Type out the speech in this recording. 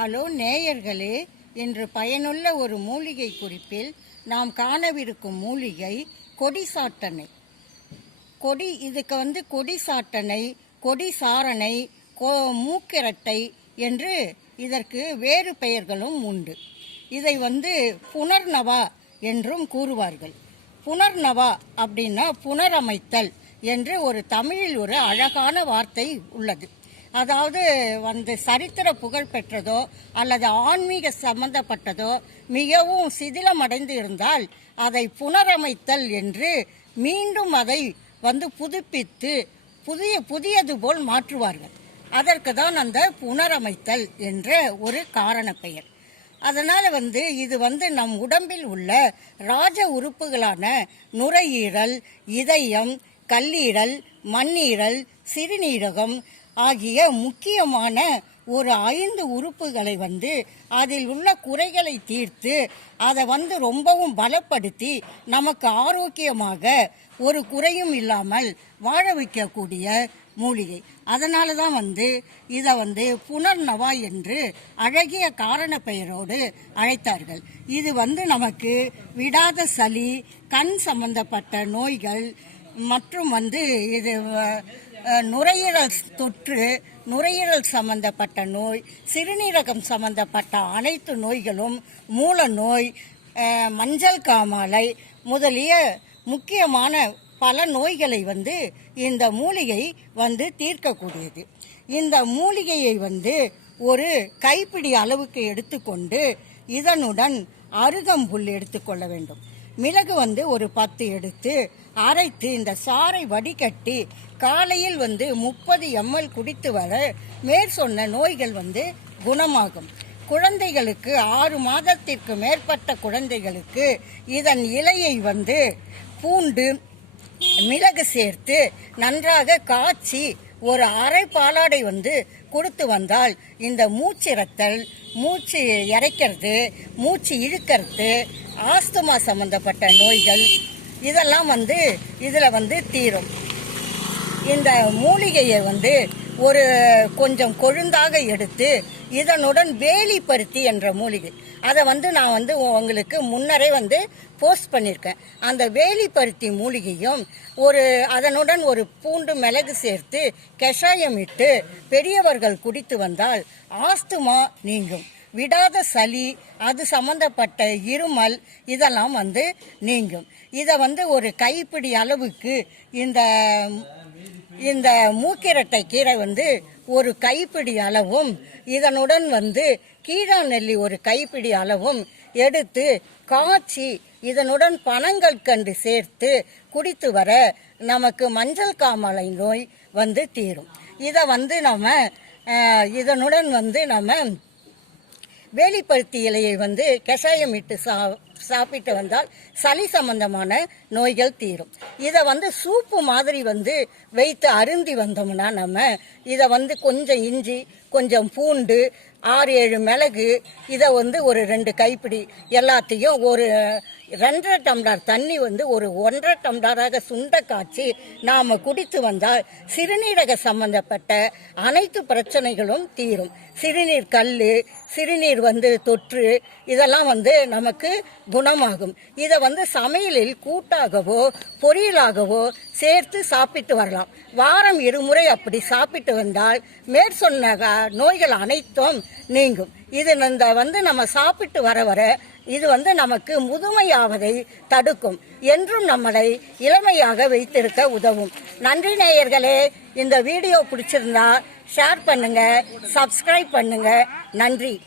Hello நேயர்களே இன்று பயனுள்ள ஒரு மூலிகை குறிப்பில் நாம் காணவிருக்கும் மூலிகை கொடி சாட்டனை கொடி இதுக்கு வந்து கொடி சாட்டனை கொடி சாரணை கோ மூக்கிரட்டை என்று இதற்கு வேறு பெயர்களும் உண்டு. இதை வந்து புனர்நவா என்றும் கூறுவார்கள். புனர்நவா அப்படின்னா புனரமைத்தல் என்று ஒரு தமிழில் ஒரு அழகான வார்த்தை உள்ளது. அதாவது வந்து சரித்திர புகழ் பெற்றதோ அல்லது ஆன்மீக சம்பந்தப்பட்டதோ மிகவும் சிதிலமடைந்து இருந்தால் அதை புனரமைத்தல் என்று மீண்டும் அதை வந்து புதுப்பித்து புதிய புதியது போல் மாற்றுவார்கள். அதற்கு தான் அந்த புனரமைத்தல் என்ற ஒரு காரண பெயர். அதனால் வந்து இது வந்து நம் உடம்பில் உள்ள ராஜ உறுப்புகளான நுரையீரல் இதயம் கல்லீரல் மண்ணீரல் சிறுநீரகம் ஆகிய முக்கியமான ஒரு ஐந்து உறுப்புகளை வந்து அதில் உள்ள குறைகளை தீர்த்து அதை வந்து ரொம்பவும் பலப்படுத்தி நமக்கு ஆரோக்கியமாக ஒரு குறையும் இல்லாமல் வாழ வைக்கக்கூடிய மூலிகை. அதனால தான் வந்து இதை வந்து புனர்நவா என்று அழகிய காரண பெயரோடு அழைத்தார்கள். இது வந்து நமக்கு விடாத சளி கண் சம்பந்தப்பட்ட நோய்கள் மற்றும் வந்து இது நுரையீரல் தொற்று நுரையீரல் சம்பந்தப்பட்ட நோய் சிறுநீரகம் சம்பந்தப்பட்ட அனைத்து நோய்களும் மூல நோய் மஞ்சள் காமாலை முதலிய முக்கியமான பல நோய்களை வந்து இந்த மூலிகை வந்து தீர்க்கக்கூடியது. இந்த மூலிகையை வந்து ஒரு கைப்பிடி அளவுக்கு எடுத்துக்கொண்டு இதனுடன் அருகம்புல் எடுத்துக்கொள்ள வேண்டும். மிளகு வந்து ஒரு பத்து எடுத்து அரைத்து இந்த சாறை வடிகட்டி காலையில் வந்து முப்பது எம்எல் குடித்து வர மேற்சொன்ன நோய்கள் வந்து குணமாகும். குழந்தைகளுக்கு ஆறு மாதத்திற்கு மேற்பட்ட குழந்தைகளுக்கு இதன் இலையை வந்து பூண்டு மிளகு சேர்த்து நன்றாக காய்ச்சி ஒரு அரை பாலாடை வந்து கொடுத்து வந்தால் இந்த மூச்சிறத்தல் மூச்சு இறைக்கிறது மூச்சு இழுக்கிறது ஆஸ்துமா சம்பந்தப்பட்ட நோய்கள் இதெல்லாம் வந்து இதில் வந்து தீரும். இந்த மூலிகையை வந்து ஒரு கொஞ்சம் கொழுந்தாக எடுத்து இதனுடன் வேலிப்பருத்தி என்ற மூலிகை. அதை வந்து நான் வந்து உங்களுக்கு முன்னரே வந்து போஸ்ட் பண்ணியிருக்கேன். அந்த வேலிப்பருத்தி மூலிகையும் ஒரு அதனுடன் ஒரு பூண்டு மிளகு சேர்த்து கஷாயம் இட்டு பெரியவர்கள் குடித்து வந்தால் ஆஸ்துமா நீங்கும். விடாத சளி அது சம்பந்தப்பட்ட இருமல் இதெல்லாம் வந்து நீங்கும். இதை வந்து ஒரு கைப்பிடி அளவுக்கு இந்த இந்த மூக்கிரட்டை கீரை வந்து ஒரு கைப்பிடி அளவும் இதனுடன் வந்து கீழா நெல்லி ஒரு கைப்பிடி அளவும் எடுத்து காய்ச்சி இதனுடன் பனங்கள் கண்டு சேர்த்து குடித்து வர நமக்கு மஞ்சள் காமாலை நோய் வந்து தீரும். இதை வந்து நம்ம இதனுடன் வந்து நம்ம வேலிப்பருத்தி இலையை வந்து கஷாயம் இட்டு சா சாப்பிட்டு வந்தால் சளி சம்பந்தமான நோய்கள் தீரும். இதை வந்து சூப்பு மாதிரி வந்து வைத்து அருந்தி வந்தோம்னா நம்ம இதை வந்து கொஞ்சம் இஞ்சி கொஞ்சம் பூண்டு ஆறு ஏழு மிளகு இதை வந்து ஒரு ரெண்டு கைப்பிடி. எல்லாத்தையும் ஒரு ரெண்டரை டம்ளர் தண்ணி வந்து ஒரு ஒன்றரை டம்ளராக சுண்ட காய்ச்சி நாம் குடித்து வந்தால் சிறுநீரக சம்பந்தப்பட்ட அனைத்து பிரச்சனைகளும் தீரும். சிறுநீர் கல் சிறுநீர் வந்து தொற்று இதெல்லாம் வந்து நமக்கு குணமாகும். இதை வந்து சமையலில் கூட்டாகவோ பொரியலாகவோ சேர்த்து சாப்பிட்டு வரலாம். வாரம் இருமுறை அப்படி சாப்பிட்டு வந்தால் மேற்சொன்ன நோய்கள் அனைத்தும் நீங்கும். இது இந்த வந்து நம்ம சாப்பிட்டு வர வர இது வந்து நமக்கு முதுமையாவதை தடுக்கும். என்றும் நம்மளை இளமையாக வைத்திருக்க உதவும். நன்றி நேயர்களே இந்த வீடியோ பிடிச்சிருந்தா ஷேர் பண்ணுங்க சப்ஸ்கிரைப் பண்ணுங்க. நன்றி.